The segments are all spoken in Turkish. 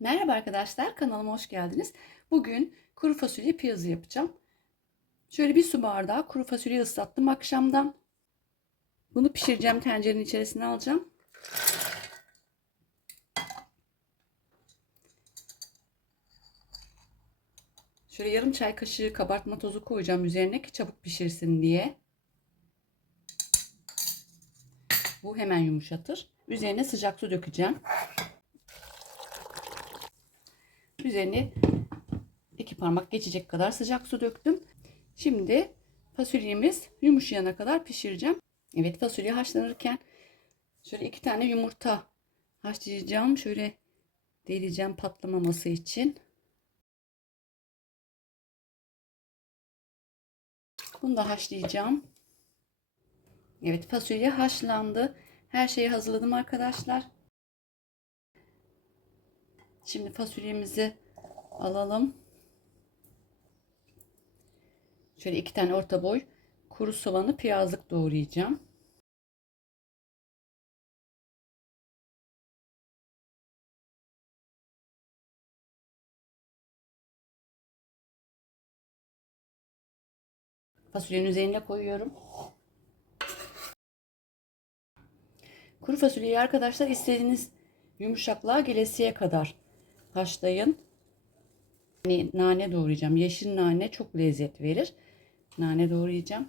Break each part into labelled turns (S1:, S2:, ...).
S1: Merhaba arkadaşlar, kanalıma hoş geldiniz. Bugün kuru fasulye piyazı yapacağım. Şöyle bir su bardağı kuru fasulye ıslattım akşamdan. Bunu pişireceğim tencerenin içerisine alacağım. Şöyle yarım çay kaşığı kabartma tozu koyacağım üzerine ki çabuk pişirsin diye. Bu hemen yumuşatır. Üzerine sıcak su dökeceğim. Üzerine iki parmak geçecek kadar sıcak su döktüm. Şimdi fasulyemiz yumuşayana kadar pişireceğim. Evet fasulye haşlanırken şöyle iki tane yumurta haşlayacağım. Şöyle deleceğim patlamaması için. Bunu da haşlayacağım. Evet fasulye haşlandı. Her şeyi hazırladım arkadaşlar. Şimdi fasulyemizi alalım. Şöyle iki tane orta boy kuru soğanı piyazlık doğrayacağım. Fasulyenin üzerine koyuyorum. Kuru fasulyeyi arkadaşlar istediğiniz yumuşaklığa gelesiye kadar haşlayın. Yani nane doğrayacağım. Yeşil nane çok lezzet verir. Nane doğrayacağım.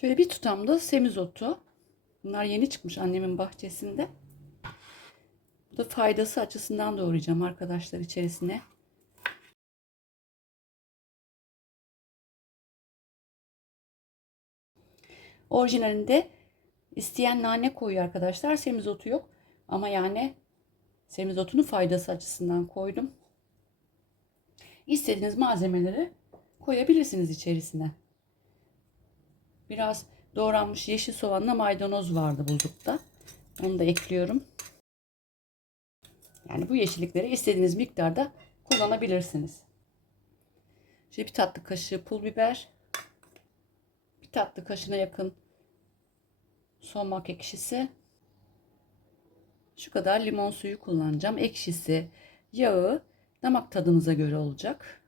S1: Şöyle bir tutam da semizotu. Bunlar yeni çıkmış annemin bahçesinde. Bu da faydası açısından doğrayacağım arkadaşlar içerisine. Orijinalinde isteyen nane koyuyor arkadaşlar. Semizotu yok. Ama yani semizotunun faydası açısından koydum. İstediğiniz malzemeleri koyabilirsiniz içerisine. Biraz doğranmış yeşil soğanla maydanoz vardı buldukta. Onu da ekliyorum. Yani bu yeşillikleri istediğiniz miktarda kullanabilirsiniz. Şöyle bir tatlı kaşığı pul biber. Bir tatlı kaşığına yakın soğumak ekşisi. Şu kadar limon suyu kullanacağım. Ekşisi, yağı damak tadınıza göre olacak.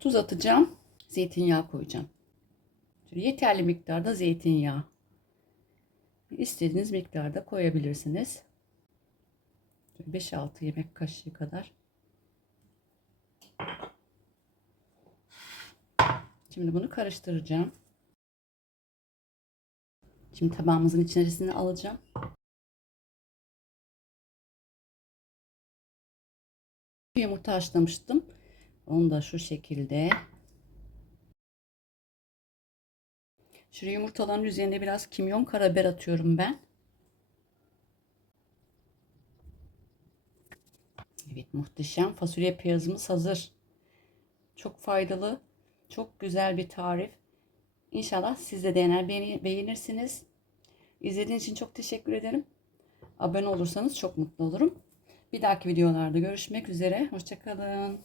S1: Tuz atacağım. Zeytinyağı koyacağım. Yeterli miktarda zeytinyağı. İstediğiniz miktarda koyabilirsiniz. 5-6 yemek kaşığı kadar. Şimdi bunu karıştıracağım. Şimdi tabağımızın içerisine alacağım. Yumurta haşlamıştım. Onu da şu şekilde. Şu yumurtaların üzerine biraz kimyon karabiber atıyorum ben. Evet muhteşem fasulye piyazımız hazır. Çok faydalı, çok güzel bir tarif. İnşallah siz de dener beğenirsiniz. İzlediğiniz için çok teşekkür ederim. Abone olursanız çok mutlu olurum. Bir dahaki videolarda görüşmek üzere. Hoşçakalın.